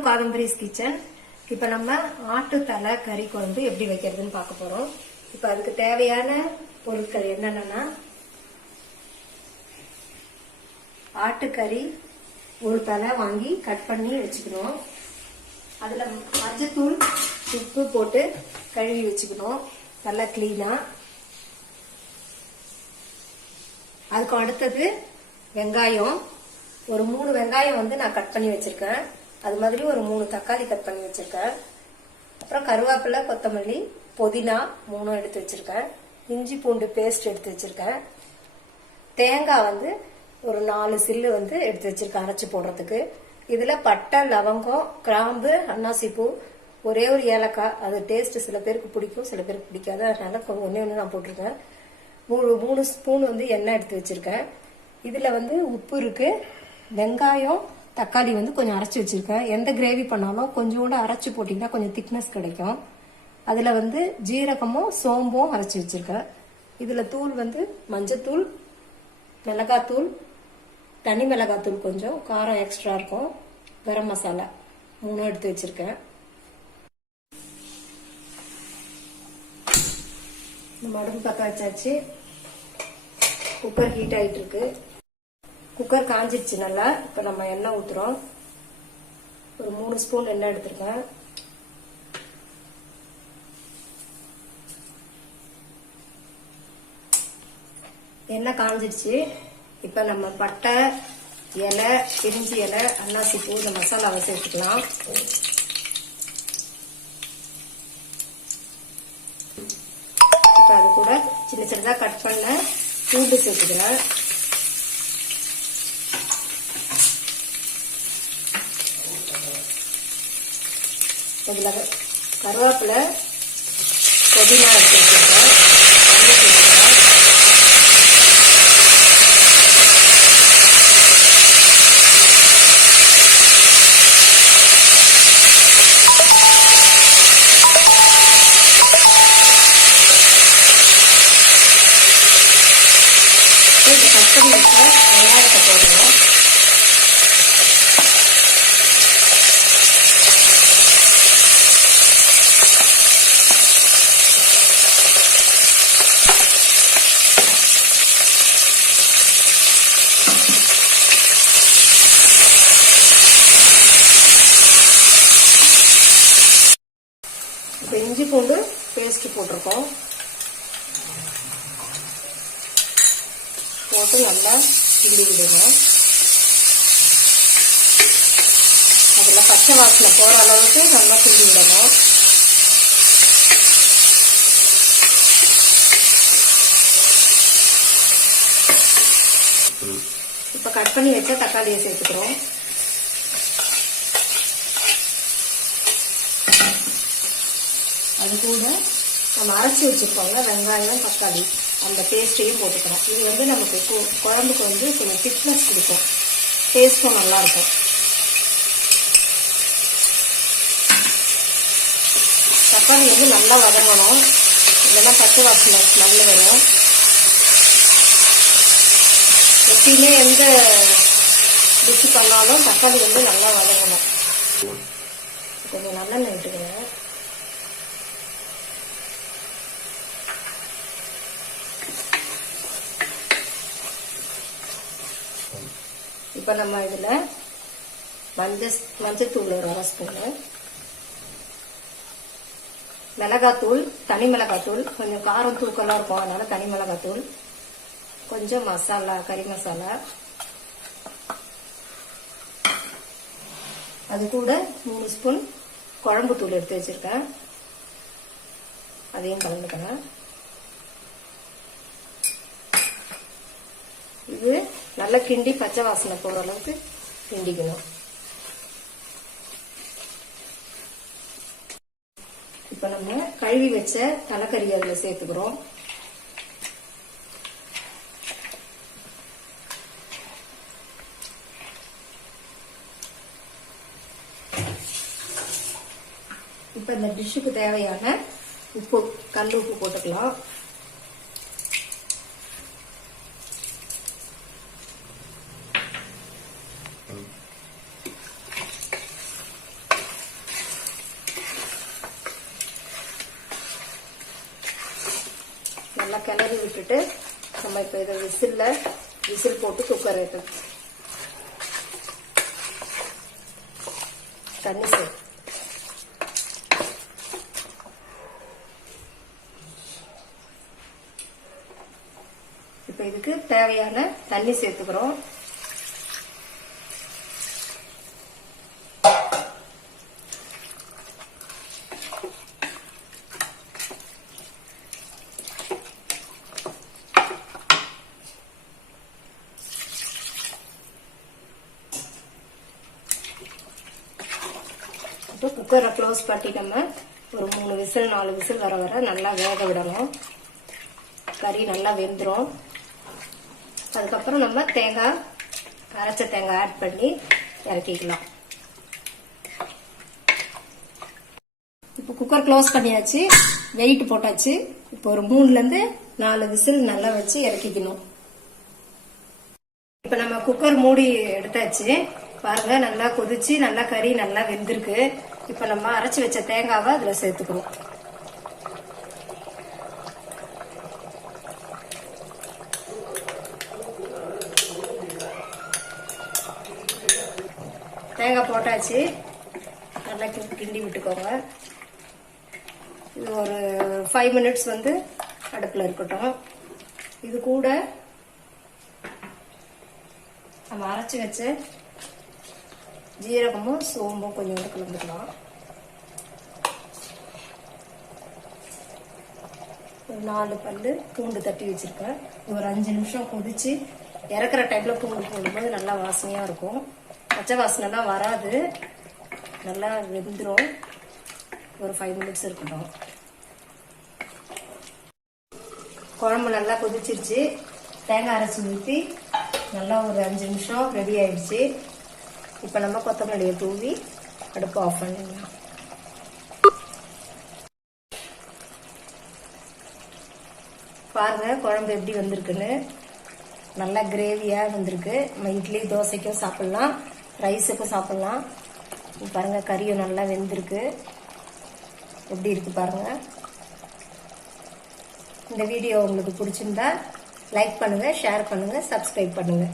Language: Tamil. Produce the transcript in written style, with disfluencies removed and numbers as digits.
Welcome to காதம்பரிஸ் kitchen. இப்போ நம்ம ஆட்டுத்தலை கறி குழம்பு எப்படி வைக்கிறதுன்னு பார்க்க போறோம். இப்போ அதுக்கு தேவையான பொருட்கள் என்னென்னா, ஆட்டுக்கறி ஒரு தலை வாங்கி கட் பண்ணி வச்சுக்கணும். அதுல மஞ்சத்தூள் உப்பு போட்டு கழுவி வச்சுக்கணும் நல்லா கிளீனா. அதுக்கு அடுத்தது வெங்காயம், ஒரு 3 வெங்காயம் நான் கட் பண்ணி வச்சிருக்கேன். அது மாதிரி ஒரு 3 தக்காளி கட் பண்ணி வச்சிருக்கேன். அப்புறம் கருவேப்பிலை, கொத்தமல்லி, புதினா 3 எடுத்து வச்சிருக்கேன். இஞ்சி பூண்டு பேஸ்ட் எடுத்து வச்சிருக்கேன். தேங்காய் ஒரு 4 சில்லு எடுத்து வச்சிருக்கேன் அரைச்சு போடுறதுக்கு. இதுல பட்டை, லவங்கம், கிராம்பு, அன்னாசிப்பூ, ஒரே ஒரு ஏலக்காய். அது டேஸ்ட் சில பேருக்கு பிடிக்கும், சில பேருக்கு பிடிக்காது. அதனால ஒண்ணு நான் போட்டிருக்கேன். 3 ஸ்பூன் எண்ணெய் எடுத்து வச்சிருக்கேன். இதுல உப்பு இருக்கு. வெங்காயம், தக்காளி கொஞ்சம் அரைச்சி வச்சிருக்கேன். எந்த கிரேவி பண்ணாலும் கொஞ்சோண்டு அரைச்சி போட்டீங்கன்னா கொஞ்சம் திக்னஸ் கிடைக்கும். அதுல ஜீரகமும் சோம்பும் அரைச்சி வச்சிருக்கேன். இதுல தூள் மஞ்சத்தூள், மிளகாத்தூள், தனி மிளகாத்தூள், கொஞ்சம் காரம் எக்ஸ்ட்ரா இருக்கும், கரம் மசாலா 3 எடுத்து வச்சிருக்கேன். அடுப்பு பற்ற வச்சாச்சு. குக்கர் ஹீட் ஆயிட்டு இருக்கு. குக்கர் காஞ்சிடுச்சு நல்லா. இப்ப நம்ம எண்ணெய் ஊத்துறோம். ஒரு 3 ஸ்பூன் எண்ணெய் எடுத்திருக்கேன். எண்ணெய் காஞ்சிடுச்சு. இப்ப நம்ம பட்டை இலை, பிரிஞ்சி இலை, அன்னாசி பூ, இந்த மசாலாவை சேர்த்துக்கலாம். இப்ப அது கூட சின்ன சின்னதா கட் பண்ண பூண்டு சேர்த்துக்கிறேன். இதுல கருவேப்பிலை, புதினா எடுத்து வச்சிருக்கேன். கட் பண்ணி வச்ச வெங்காயத்தை போடணும். இப்ப இஞ்சி பூண்டு பேஸ்ட் போட்டிருக்கோம். போட்டு நல்லா கிண்டி விடணும். அதுல பச்சை வாசனை போற அளவுக்கு நல்லா கிண்டி விடணும். இப்ப கட் பண்ணி வச்ச தக்காளியை சேர்த்துக்கிறோம். அது கூட நம்ம அரைச்சி வச்சிருக்கோங்க வெங்காயம், தக்காளி, அந்த பேஸ்டையும் போட்டுக்கிறோம். இது நமக்கு குழம்புக்கு கொஞ்சம் திக்னஸ் கொடுக்கும், டேஸ்டும் நல்லா இருக்கும். தக்காளி நல்லா வதங்கணும், இல்லைன்னா பச்சை வாசனை ஸ்மெல் வரும். எப்பயுமே எந்த டிஷ் பண்ணாலும் தக்காளி நல்லா வதங்கணும். கொஞ்சம் நல்லெண்ணெய் விட்டுக்கிறேன். இப்ப நம்ம இதுல மஞ்சத்தூள் ஒரு 1/2 ஸ்பூனு, மிளகாத்தூள், தனி மிளகாத்தூள், கொஞ்சம் காரம் தூக்கலா இருக்கும், அதனால தனி மிளகாத்தூள், கொஞ்சம் மசாலா, கறி மசாலா, அது கூட 3 ஸ்பூன் குழம்பு தூள் எடுத்து வச்சிருக்கேன். அதையும் கலந்துக்கிறேன். இது நல்லா கிண்டி பச்சை வாசனை போற அளவுக்கு கிண்டிக்கணும். இப்ப நம்ம கழுவி வச்ச தலைக்கறி அதுல சேர்த்துக்கிறோம். இப்ப இந்த டிஷ்ஷுக்கு தேவையான உப்பு, கல் உப்பு போட்டுக்கலாம். கிளறி விட்டுட்டு நம்ம இப்போ இதை விசில் போட்டு குக்கர் ஏற்று தண்ணி சேர்த்து இப்போ இதுக்கு தேவையான தண்ணி சேர்த்துக்கிறோம். இப்போ குக்கரை க்ளோஸ் பண்ணி நம்ம ஒரு 3 விசில் 4 விசில் வர நல்லா வேக விடணும். கறி நல்லா வெந்துடும். அதுக்கப்புறம் நம்ம அரைச்ச தேங்காய் ஆட் பண்ணி இறக்கிக்கலாம். இப்போ குக்கர் க்ளோஸ் பண்ணியாச்சு, வெயிட் போட்டாச்சு. இப்போ ஒரு 3 to 4 விசில் நல்லா வச்சு இறக்கிக்கணும். இப்போ நம்ம குக்கர் மூடி எடுத்தாச்சு. பாருங்க, நல்லா கொதிச்சு நல்லா கறி நல்லா வெந்திருக்கு. இப்போ நம்ம அரைச்சி வச்ச தேங்காவை அதுல சேர்த்துக்கிறோம். தேங்காய் போட்டாச்சு, நல்லா கிண்டி விட்டுக்கோங்க. இது ஒரு 5 minutes அடுப்புல இருக்கட்டும். இது கூட நம்ம அரைச்சி வச்ச ஜீரகமும் சோம்பும் கொஞ்சம் கலந்துக்கலாம். ஒரு 4 பல்லு பூண்டு தட்டி வச்சிருக்கேன். ஒரு 5 நிமிஷம் கொதிச்சு இறக்குற டைம்ல பூண்டு போடும்போது நல்லா வாசனையா இருக்கும். பச்சை வாசனைலாம் வராது, நல்லா வெந்துடும். ஒரு 5 minutes இருக்கட்டும். குழம்பு நல்லா கொதிச்சிருச்சு. தேங்காய் அரைச்சி ஊற்றி நல்லா ஒரு 5 நிமிஷம் ரெடி ஆயிடுச்சு. இப்போ நம்ம கொத்தமல்லியை தூவி அடுப்பு ஆஃப் பண்ணிடலாம். பாருங்க குழம்பு எப்படி வந்திருக்குன்னு. நல்லா கிரேவியா வந்திருக்கு. நம்ம இட்லி தோசைக்கும் சாப்பிடலாம், ரைஸுக்கும் சாப்பிடலாம். பாருங்க கறியும் நல்லா வெந்திருக்கு. எப்படி இருக்கு பாருங்க. இந்த வீடியோ உங்களுக்கு பிடிச்சிருந்தா லைக் பண்ணுங்க, ஷேர் பண்ணுங்க, சப்ஸ்கிரைப் பண்ணுங்க.